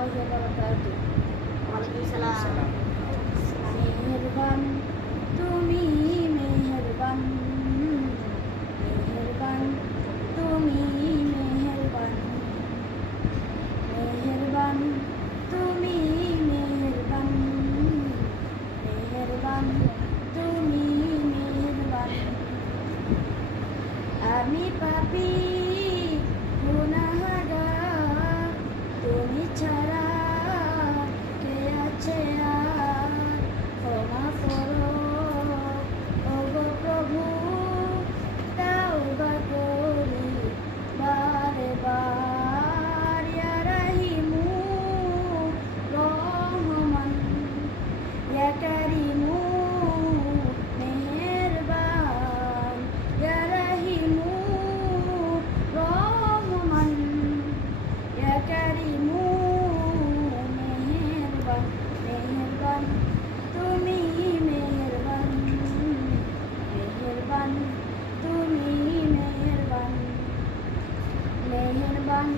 বারাকাতুহু। ওয়ালাইকুম সালাম। মেহেরবান তুমি মেহেরবান, মেহেরবান তুমি মেহেরবান, মেহেরবান তুমি মেহেরবান, মেহেরবান তুমি মেহেরবান। আমি পাপী গুনাহগার, তুমি ছাড়া কে আছে আর? ক্ষমা করো ওগো প্রভু, তাওবা করি বারে বার। ইয়া রাহিমু রহমান, ইয়া কারিমু মেহেরবান, ইয়া রাহিমু রহমান, ইয়া কারিমু মেহেরবান। মেহেরবান তুমি মেহেরবান, মেহেরবান তুমি মেহেরবান, মেহেরবান